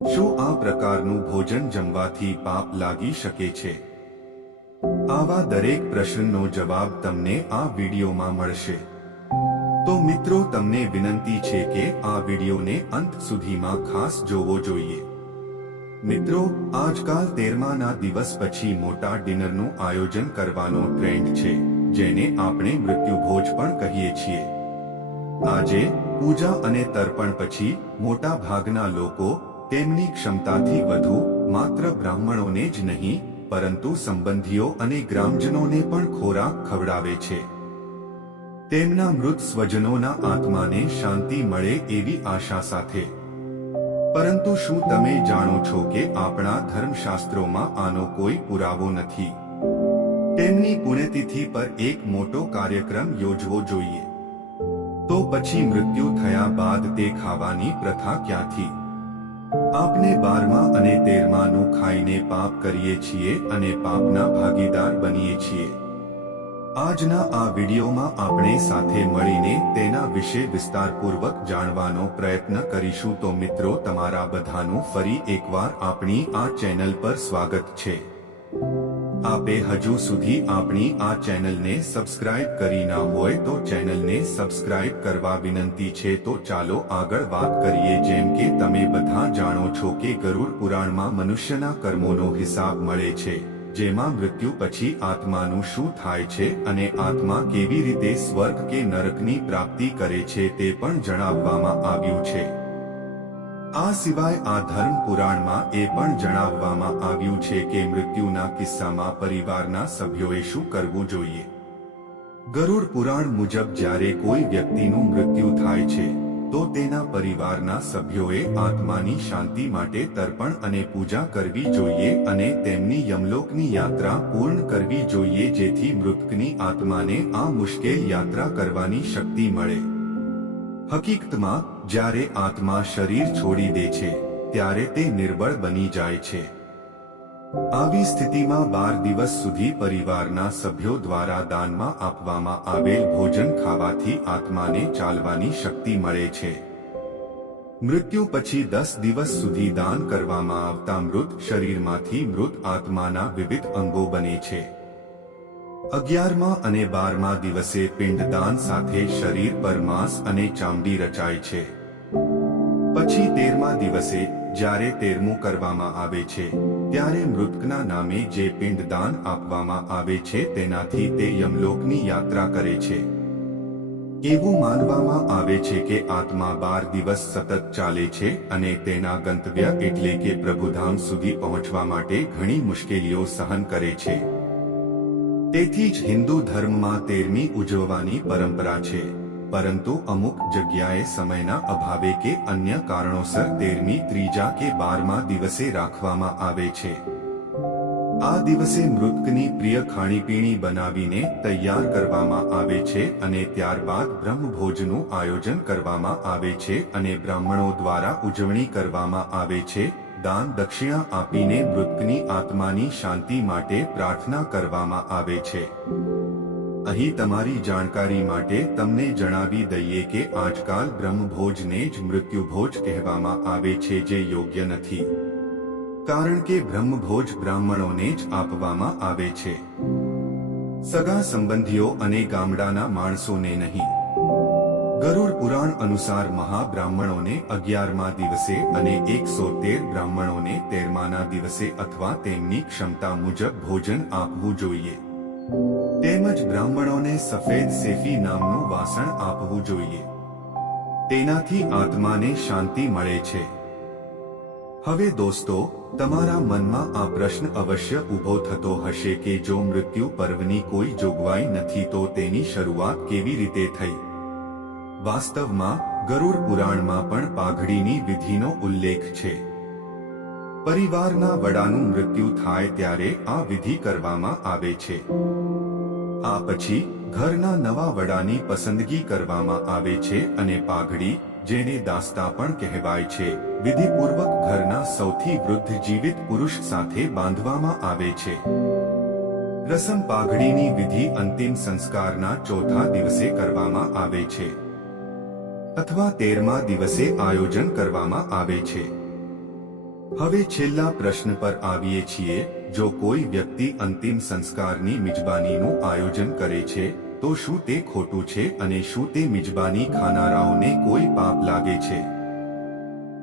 શું આ પ્રકારનું ભોજન જમવાથી પાપ લાગી શકે છે? આવા દરેક પ્રશ્નનો જવાબ તમને આ વિડીયોમાં મળશે. તો મિત્રો, તમને વિનંતી છે કે આ વિડીયોને અંત સુધીમાં ખાસ જોવો જોઈએ. મિત્રો, આજકાલ 13મા દિવસ પછી મોટા ડિનરનું આયોજન કરવાનો ટ્રેન્ડ છે, જેને આપણે મૃત્યુભોજ પણ કહીએ છીએ. આજે પૂજા અને તર્પણ પછી મોટા ભાગના લોકો તેમની ક્ષમતાથી વધુ માત્ર બ્રાહ્મણોને જ નહીં, પરંતુ સંબંધીઓ અને ગ્રામજનોને પણ ખોરાક ખવડાવે છે. તેમના મૃત સ્વજનોના આત્માને શાંતિ મળે એવી આશા સાથે. પરંતુ શું તમે જાણો છો કે આપણા ધર્મશાસ્ત્રોમાં આનો કોઈ પુરાવો નથી? તેમની પુણ્યતિથિ પર એક મોટો કાર્યક્રમ યોજવો જોઈએ. તો પછી મૃત્યુ થયા બાદ તે ખાવાની પ્રથા ક્યાંથી? આપણે 12મા અને 13માનું ખાઈને પાપ કરીએ છીએ અને પાપના ભાગીદાર બનીએ છીએ. આજના આ વિડીયોમાં આપણે સાથે મળીને તેના વિશે વિસ્તારપૂર્વક જાણવાનો પ્રયત્ન કરીશું. તો મિત્રો, તમારા બધાનું ફરી એકવાર આપણી આ ચેનલ પર સ્વાગત છે. આપે હજુ સુધી આપણી આ ચેનલને સબસ્ક્રાઇબ કરી ના હોય તો ચેનલને સબસ્ક્રાઇબ કરવા વિનંતી છે. તો ચાલો આગળ વાત કરીએ. જેમ કે તમે બધા જાણો છો કે ગરુડ પુરાણમાં મનુષ્યના કર્મોનો હિસાબ મળે છે, જેમાં મૃત્યુ પછી આત્માનું શું થાય છે અને આત્મા કેવી રીતે સ્વર્ગ કે નરકની પ્રાપ્તિ કરે છે તે પણ જણાવવામાં આવ્યું છે. આ સિવાય આ ધર્મ પુરાણમાં એ પણ જણાવવામાં આવ્યું છે કે મૃત્યુના કિસ્સામાં પરિવારના સભ્યોએ શું કરવું જોઈએ. ગરુડ પુરાણ મુજબ જ્યારે કોઈ વ્યક્તિનું મૃત્યુ થાય છે તો તેના પરિવારના સભ્યોએ આત્માની શાંતિ માટે તર્પણ અને પૂજા કરવી જોઈએ અને તેમની યમલોકની યાત્રા પૂર્ણ કરવી જોઈએ, જેથી મૃતકની આત્માને આ મુશ્કેલ યાત્રા કરવાની શક્તિ મળે. હકીકતમાં જ્યારે આત્મા શરીર છોડી દે છે ત્યારે તે નિર્બળ બની જાય છે. આવી સ્થિતિમાં 12 દિવસ સુધી પરિવારના સભ્યો દ્વારા દાનમાં આપવામાં આવેલ ભોજન ખાવાથી આત્માને ચાલવાની શક્તિ મળે છે. મૃત્યુ પછી 10 દિવસ સુધી દાન કરવામાં આવતા મૃત શરીરમાંથી મૃત આત્માના વિવિધ અંગો બને છે. 11મા અને 12મા દિવસે પિંડદાન સાથે શરીર પર માંસ અને ચામડી રચાય છે. પછી 13મા દિવસે જ્યારે 13મું કરવામાં આવે છે ત્યારે મૃતકના નામે જે પિંડદાન આપવામાં આવે છે તેનાથી તે યમલોકની યાત્રા કરે છે. એવું માનવામાં આવે છે કે આત્મા 12 દિવસ સતત ચાલે છે અને તેના ગંતવ્ય એટલે કે પ્રભુધામ સુધી પહોંચવા માટે ઘણી મુશ્કેલીઓ સહન કરે છે. તેથી જ હિન્દુ ધર્મમાં 13મી ઉજવવાની પરંપરા છે, પરંતુ અમુક જગ્યાએ સમયના અભાવે કે અન્ય કારણોસર 13મી, 3જા કે 12મા દિવસે રાખવામાં આવે છે. આ દિવસે મૃતકની પ્રિય ખાણીપીણી બનાવીને તૈયાર કરવામાં આવે છે અને ત્યારબાદ બ્રહ્મભોજનું આયોજન કરવામાં આવે છે અને બ્રાહ્મણો દ્વારા ઉજવણી કરવામાં આવે છે. દાન દક્ષિણા આપીને મૃતકની આત્માની શાંતિ માટે પ્રાર્થના કરવામાં આવે છે. અહીં તમારી જાણકારી માટે તમને જણાવી દઈએ કે આજકાલ બ્રહ્મભોજને જ મૃત્યુભોજ કહેવામાં આવે છે, જે યોગ્ય નથી, કારણ કે બ્રહ્મભોજ બ્રાહ્મણોને જ આપવામાં આવે છે, સગા સંબંધીઓ અને ગામડાના માણસોને નહીં. ગરુડ પુરાણ અનુસાર મહાબ્રાહ્મણોને 11મા દિવસે અને 113 બ્રાહ્મણોને 13માના દિવસે અથવા તેમની ક્ષમતા મુજબ ભોજન આપવું જોઈએ. તેમજ બ્રાહ્મણોને સફેદ સેફી નામનું વાસણ આપવું જોઈએ. તેનાથી આત્માને શાંતિ મળે છે. હવે દોસ્તો, તમારા મનમાં આ પ્રશ્ન અવશ્ય ઊભો થતો હશે કે જો મૃત્યુ પર્વની કોઈ જોગવાઈ નથી તો તેની શરૂઆત કેવી રીતે થઈ? વાસ્તવમાં ગરુડ પુરાણમાં પણ પાઘડીની વિધિનો ઉલ્લેખ છે. પરિવારના વડાનું મૃત્યુ થાય ત્યારે આ વિધિ કરવામાં આવે છે. આ પછી ઘરના નવા વડાની પસંદગી કરવામાં આવે છે અને પાઘડી, જેને દાસ્તા પણ કહેવાય છે, વિધિપૂર્વક ઘરના સૌથી વૃદ્ધ જીવિત પુરુષ સાથે બાંધવામાં આવે છે. રસમ પાઘડીની વિધિ અંતિમ સંસ્કારના ચોથા દિવસે કરવામાં આવે છે અથવા 13મા દિવસે આયોજન કરવામાં આવે છે. હવે છેલ્લા પ્રશ્ન પર આવીએ છીએ. જો કોઈ વ્યક્તિ અંતિમ સંસ્કારની મિજબાનીનું આયોજન કરે છે તો શું તે ખોટું છે અને શું તે મિજબાની ખાનારાઓને કોઈ પાપ લાગે છે?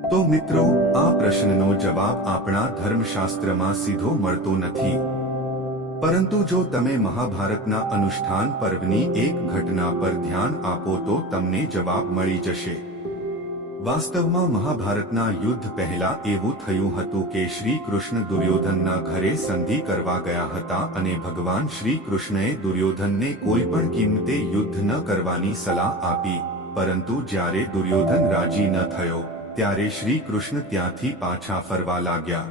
તો મિત્રો, આ પ્રશ્નનો જવાબ આપણા ધર્મશાસ્ત્રમાં સીધો મળતો નથી, પરંતુ જો તમે મહાભારતના અનુષ્ઠાન પર્વની એક ઘટના પર ધ્યાન આપો તો તમને જવાબ મળી જશે. વાસ્તવમાં મહાભારતના યુદ્ધ પહેલા એવું થયું હતું કે શ્રી કૃષ્ણ દુર્યોધનના ઘરે સંધિ કરવા ગયા હતા અને ભગવાન શ્રી કૃષ્ણએ દુર્યોધનને કોઈ પણ કિંમતે યુદ્ધ ન કરવાની સલાહ આપી, પરંતુ જ્યારે દુર્યોધન રાજી ન થયો ત્યારે શ્રી કૃષ્ણ ત્યાંથી પાછા ફરવા લાગ્યા.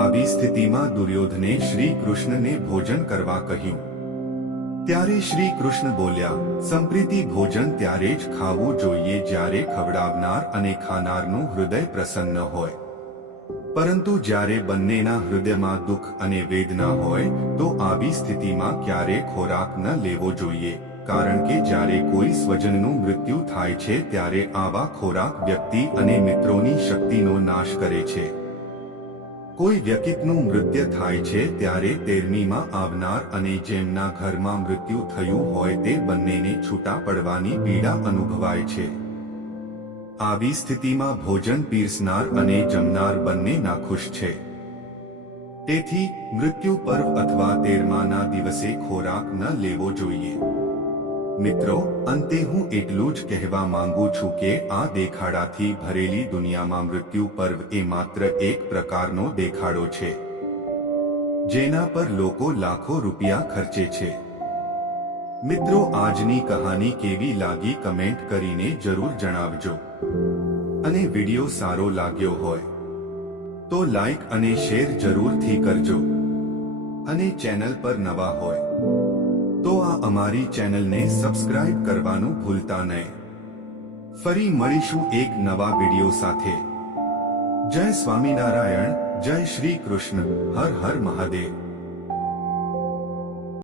આવી સ્થિતિમાં દુર્યોધને શ્રી કૃષ્ણને ભોજન કરવા કહ્યું. ત્યારે શ્રી કૃષ્ણ બોલ્યા, સંપ્રીતિ ભોજન ત્યારે જ ખાવું જોઈએ જ્યારે ખવડાવનાર અને ખાનારનું હૃદય પ્રસન્ન હોય, પરંતુ જ્યારે બંનેના હૃદયમાં દુઃખ અને વેદના હોય તો આવી સ્થિતિમાં ક્યારે ખોરાક ન લેવો જોઈએ, કારણ કે જ્યારે કોઈ સ્વજનનું મૃત્યુ થાય છે ત્યારે આવા ખોરાક વ્યક્તિ અને મિત્રોની શક્તિનો નાશ કરે છે. કોઈ વ્યક્તિનું મૃત્યુ થાય છે ત્યારે 13મીમાં આવનાર અને જેમના ઘરમાં મૃત્યુ થયું હોય તે બંનેને છૂટા પડવાની પીડા અનુભવાય છે. આવી સ્થિતિમાં ભોજન પીરસનાર અને જમનાર બંને નાખુશ છે. તેથી મૃત્યુ પર્વ અથવા 13માના દિવસે ખોરાક ન લેવો જોઈએ. મિત્રો, અંતે હું એટલું જ કહેવા માંગુ છું કે આ દેખાડાથી ભરેલી દુનિયામાં મૃત્યુ પર્વ એ માત્ર એક પ્રકારનો દેખાડો છે, જેના પર લોકો લાખો રૂપિયા ખર્ચે છે. મિત્રો, આજની કહાની કેવી લાગી કમેન્ટ કરીને જરૂર જણાવજો. અને વિડિયો સારો લાગ્યો હોય તો લાઈક અને શેર જરૂરથી કરજો. અને ચેનલ પર નવા હોય તો આ અમારી ચેનલને સબસ્ક્રાઇબ કરવાનું ભૂલતા નહીં. ફરી મળીશું એક નવા વિડિયો સાથે. જય સ્વામિનારાયણ, જય શ્રી કૃષ્ણ, હર હર મહાદેવ.